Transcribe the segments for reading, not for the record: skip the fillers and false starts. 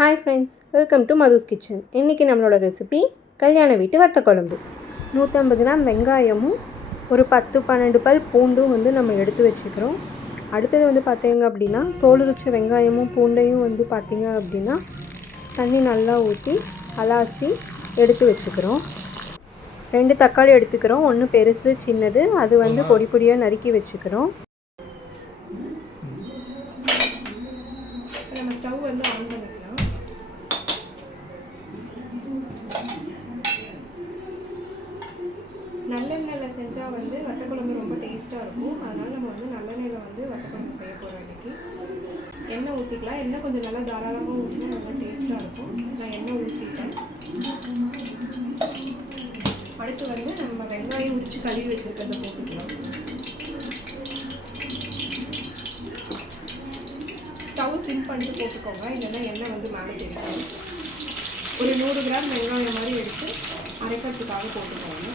Hi friends, welcome to Madhu's kitchen. இன்றைக்கி நம்மளோட recipe கல்யாண வீட்டு வத்த குழம்பு. 150 கிராம் வெங்காயமும் ஒரு 10-12 பல் பூண்டும் நம்ம எடுத்து வச்சுக்கிறோம். அடுத்தது பார்த்திங்க அப்படின்னா தோல் உரிச்ச வெங்காயமும் பூண்டையும் பார்த்திங்க அப்படின்னா தண்ணி நல்லா ஊற்றி அலாசி எடுத்து வச்சுக்கிறோம். 2 தக்காளி எடுத்துக்கிறோம். 1 பெருசு சின்னது, அது பொடி பொடியாக நறுக்கி வச்சுக்கிறோம். நம்ம ஸ்டவ் ஆன் பண்ணிக்கலாம். நல்லெண்ணெயில் செஞ்சால் வத்த குழம்பு ரொம்ப டேஸ்ட்டாக இருக்கும். அதனால் நம்ம நல்லெண்ணெயில் வத்த குழம்பு செய்ய போகிறோம். இன்றைக்கி எண்ணெய் ஊற்றிக்கலாம். எண்ணெய் கொஞ்சம் நல்லா தாராளமாக ஊற்றினா ரொம்ப டேஸ்ட்டாக இருக்கும். நான் எண்ணெய் ஊற்றிட்டேன். அடுத்து நம்ம வெங்காயம் உரித்து கழுவி வச்சுருக்கிறத போட்டுக்கலாம். ஸ்டவ் சிம் பண்ணிட்டு போட்டுக்கோங்க, இல்லைன்னா எண்ணெய் மேலே தெரியும். ஒரு 100 கிராம் வெங்காயம் மாதிரி எடுத்து அரைக்கிறதுக்காக போட்டுக்கோங்க.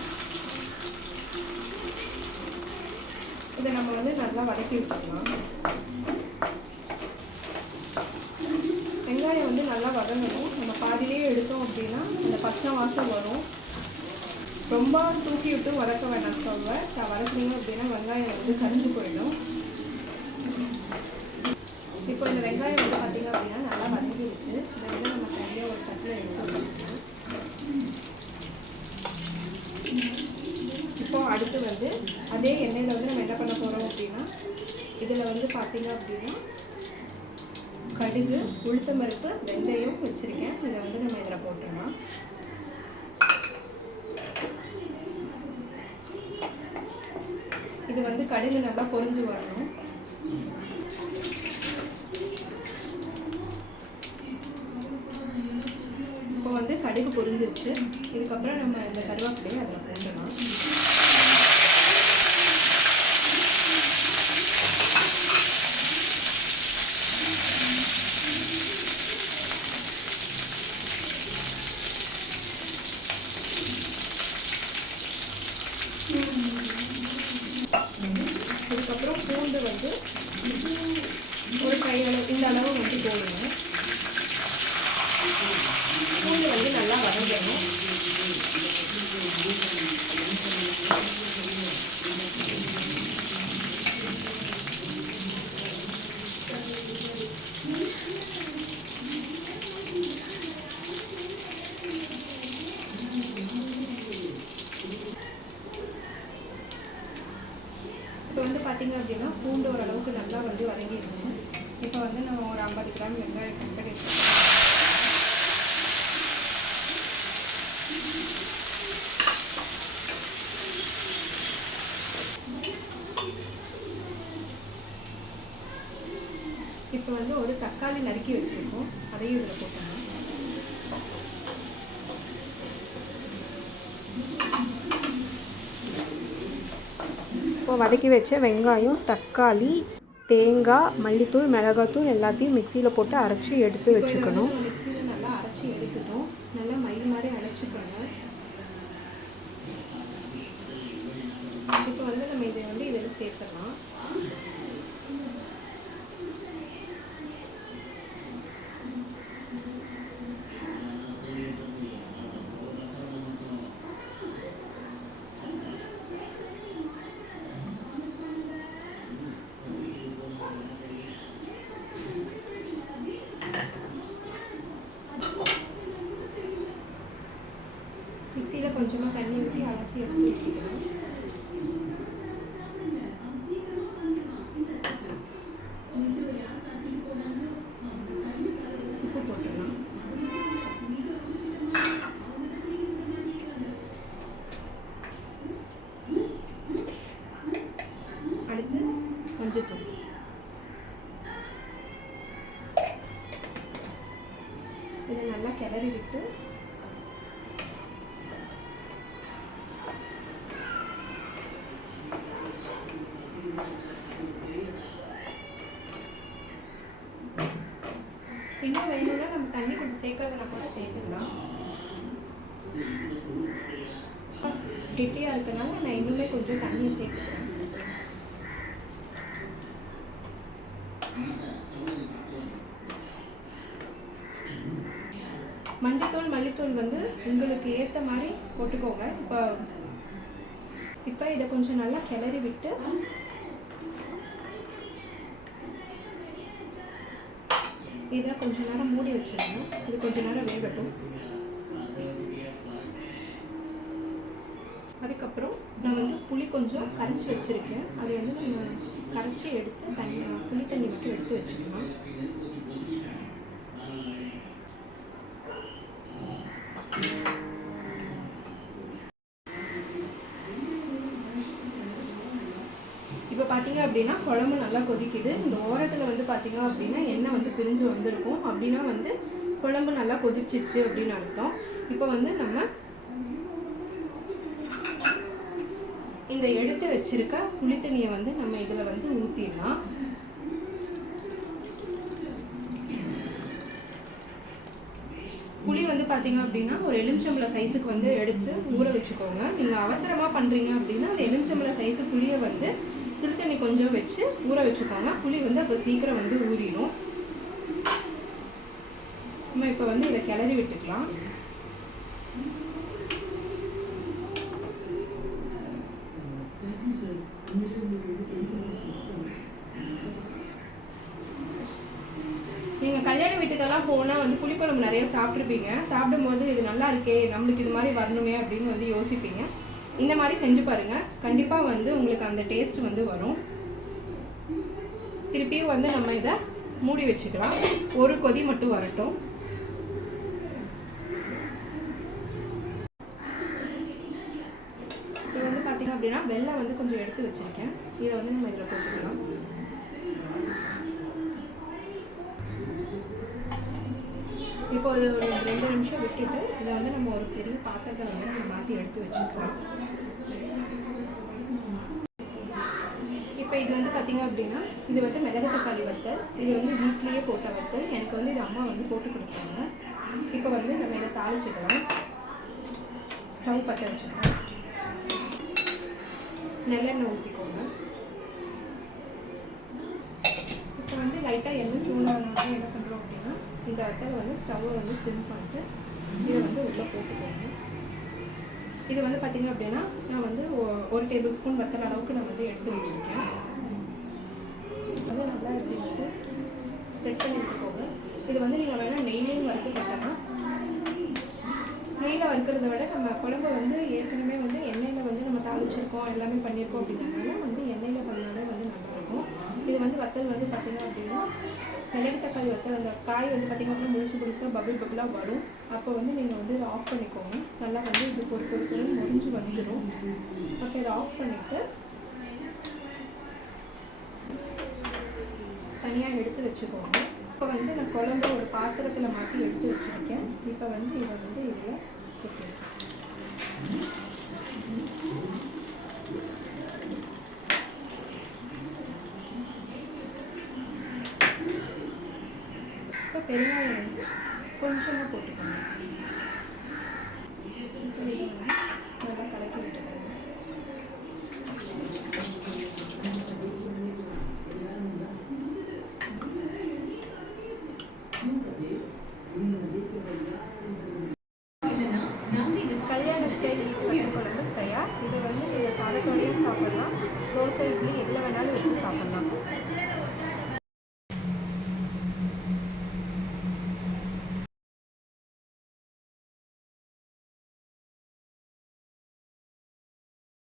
இதை நம்ம நல்லா வதக்கி விட்டுக்கலாம். வெங்காயம் நல்லா வதங்கணும். நம்ம பாதியிலே எடுத்தோம் அப்படின்னா அந்த பச்சை வாசம் வரும். ரொம்ப தூக்கி விட்டு வதக்க வேண்டாம். ஸ்டவ்வை வதக்குனீங்க அப்படின்னா வெங்காயம் கரிஞ்சு போயிடும். இப்போ இந்த வெங்காயம் பார்த்திங்க அப்படின்னா நல்லா வதங்கிடுச்சு. இதை நம்ம தனியாக ஒரு தட்டில் எடுத்து வச்சுக்கலாம். இப்போ அடுத்து அதே எண்ணெயில் நம்ம என்ன பண்ண போகிறோம் அப்படின்னா இதில் பார்த்திங்க அப்படின்னா கடுகு, உளுத்தம் பருப்பு, வெந்தயம் வச்சுருக்கேன். இதை நம்ம இதில் போட்டுடலாம். இது கடுகு நல்லா பொரிஞ்சு வரணும். இப்போ கடுகு பொரிஞ்சிருச்சு. இதுக்கப்புறம் நம்ம இந்த கருவேப்பிலையை அதில் போட்டுடலாம். இதுக்கப்புறம் பூண்டு ஒரு கையளவு இந்த அளவு போடுங்க. பூண்டு நல்லா வதங்கணும். இப்போ பார்த்திங்க அப்படின்னா பூண்டு ஓரளவுக்கு நல்லா வதங்கிடுச்சு. இப்போ நம்ம ஒரு 50 கிராம் வெங்காயம் கட் பண்ணி வச்சுக்கலாம். இப்போ ஒரு தக்காளி நறுக்கி வச்சுருக்கோம், அதையும் இதில் போட்டோம். இப்போ வதக்கி வச்ச வெங்காயம், தக்காளி, தேங்காய், மல்லித்தூள், மிளகாத்தூள் எல்லாத்தையும் மிக்சியில் போட்டு அரைச்சி எடுத்து வச்சுக்கணும். மிக்சியில் நல்லா அரைச்சி எடுத்துட்டோம். நல்லா மயில் மாதிரி அரைச்சிக்கோங்க. இப்போ நம்ம இதை இதில் சேர்த்துடலாம். மிக்சியில் கொஞ்சமாக தண்ணி ஊற்றி அலசி எடுத்து வச்சுக்கலாம். உப்பு போட்டுடலாம். அடுத்து மஞ்சள்தூள். இதை நல்லா கிளறி விட்டு இன்னும் வேணும்னா நம்ம தண்ணி கொஞ்சம் சேர்க்கறதுனா கூட சேர்த்துக்கலாம். கெட்டியாக இருக்கனால நான் இன்னுமே கொஞ்சம் தண்ணியை சேர்த்துக்கிறேன். மஞ்சத்தூள் மல்லித்தூள் வந்து உங்களுக்கு ஏற்ற மாதிரி போட்டுக்கோங்க. இப்போ இதை கொஞ்சம் நல்லா கிளறி விட்டு இதை கொஞ்சம் நேரம் மூடி வச்சிடணும். இது கொஞ்சம் நேரம் வேகட்டும். அதுக்கப்புறம் நான் வந்து புளி கொஞ்சம் கரைச்சி வச்சுருக்கேன். அதை வந்து நம்ம கரைச்சி எடுத்து புளி தண்ணி விட்டு எடுத்து வச்சுக்கலாம். இப்போ பார்த்தீங்க அப்படின்னா குழம்பு நல்லா கொதிக்குது. இந்த ஓரத்தில் வந்து பார்த்தீங்க அப்படின்னா எண்ணெய் வந்து பிரிஞ்சு வந்திருக்கும். அப்படின்னா வந்து குழம்பு நல்லா கொதிச்சிருச்சு அப்படின்னு அர்த்தம். இப்போ வந்து நம்ம இந்த எடுத்து வச்சிருக்க புளி தண்ணியை வந்து நம்ம இதில் வந்து ஊற்றிடலாம். புளி வந்து பார்த்தீங்க அப்படின்னா ஒரு எலுமிச்சம்பழம் சைஸுக்கு வந்து எடுத்து ஊற வச்சுக்கோங்க. நீங்கள் அவசரமாக பண்ணுறீங்க அப்படின்னா அந்த எலுமிச்சம்பழம் சைஸு புளியை வந்து சுடு தண்ணி கொஞ்சம் வச்சு ஊற வச்சுக்கோங்க. புளி வந்து அப்போ சீக்கிரம் வந்து ஊறிடும். நம்ம இப்போ வந்து இதை கிளறி விட்டுக்கலாம். நீங்கள் கல்யாண வீட்டுக்கெல்லாம் போனால் வந்து புளிக்குழம்பு நிறைய சாப்பிட்ருப்பீங்க. சாப்பிடும்போது இது நல்லா இருக்கே, நம்மளுக்கு இது மாதிரி வரணுமே அப்படின்னு வந்து யோசிப்பீங்க. இந்த மாதிரி செஞ்சு பாருங்கள். கண்டிப்பாக வந்து உங்களுக்கு அந்த டேஸ்ட் வந்து வரும். திருப்பியும் வந்து நம்ம இதை மூடி வச்சுக்கலாம். ஒரு கொதி மட்டும் வரட்டும். இப்போ வந்து பார்த்தீங்க அப்படின்னா வெல்லம் வந்து கொஞ்சம் எடுத்து வச்சுருக்கேன். இதை வந்து நம்ம இதில் போட்டுக்கலாம். இப்போ ஒரு 2 நிமிஷம் விட்டுட்டு இதை வந்து நம்ம ஒரு பெரிய பாத்திரத்தை வந்து நம்ம மாற்றி எடுத்து வச்சுக்கலாம். இப்போ இது வந்து பார்த்திங்க அப்படின்னா இது வந்து மிளகு தக்காளி வத்தல். இது வந்து வீட்லேயே போட்ட வத்தல். எனக்கு வந்து இது அம்மா வந்து போட்டு கொடுத்தாங்க. இப்போ வந்து நம்ம இதை தாளிச்சுக்கலாம். ஸ்டவ் பற்ற வச்சுக்கலாம். நல்லெண்ணெய் ஊற்றிக்கோங்க. இப்போ வந்து லைட்டாக எண்ணெய் சூடானோட என்ன பண்ணுறோம் அப்படின்னா இந்த வத்தலை வந்து ஸ்டவ்வை வந்து சிம் பண்ணிட்டு இதை வந்து உள்ளே போட்டுக்கோங்க. இது வந்து பார்த்திங்க அப்படின்னா நான் வந்து 1 டேபிள் ஸ்பூன் வத்தல் அளவுக்கு நான் வந்து எடுத்து வச்சுருக்கேன். அது நல்லா இப்படி வந்து ஸ்ப்ரெட் பண்ணி விட்டுக்கோங்க. இது வந்து நீங்கள் வேணால் நெய்லையும் வறுத்து போட்டோம்னா, நெய்யில் வறுக்கிறத விட நம்ம குழம்பு வந்து ஏற்கனவே வந்து எண்ணெயில் வந்து நம்ம தாளிச்சிருக்கோம் எல்லாமே பண்ணியிருக்கோம் அப்படின்னாலும் வந்து எண்ணெயில் பண்ணாலே வந்து நல்லாயிருக்கும். இது வந்து வத்தல் வந்து பார்த்திங்க அப்படின்னா மிளகு தக்காளி வத்தல் அந்த காய் வந்து பார்த்திங்க அப்படின்னா முழுசாக பபிளாக வரும். அப்போ வந்து நீங்கள் வந்து இதை ஆஃப் பண்ணிக்கோங்க. நல்லா வந்து இது பொறுத்து முறிஞ்சு வந்துடும். அப்போ இதை ஆஃப் பண்ணிவிட்டு தனியாக எடுத்து வச்சுக்கோங்க. இப்போ வந்து நான் குழம்பு ஒரு பாத்திரத்தில் மாற்றி எடுத்து வச்சுருக்கேன். இப்போ வந்து இதை வந்து இதில் போட்டுருக்கேன். இப்போ பெருங்காயம் வந்து கொஞ்சமாக போட்டுக்கோங்க.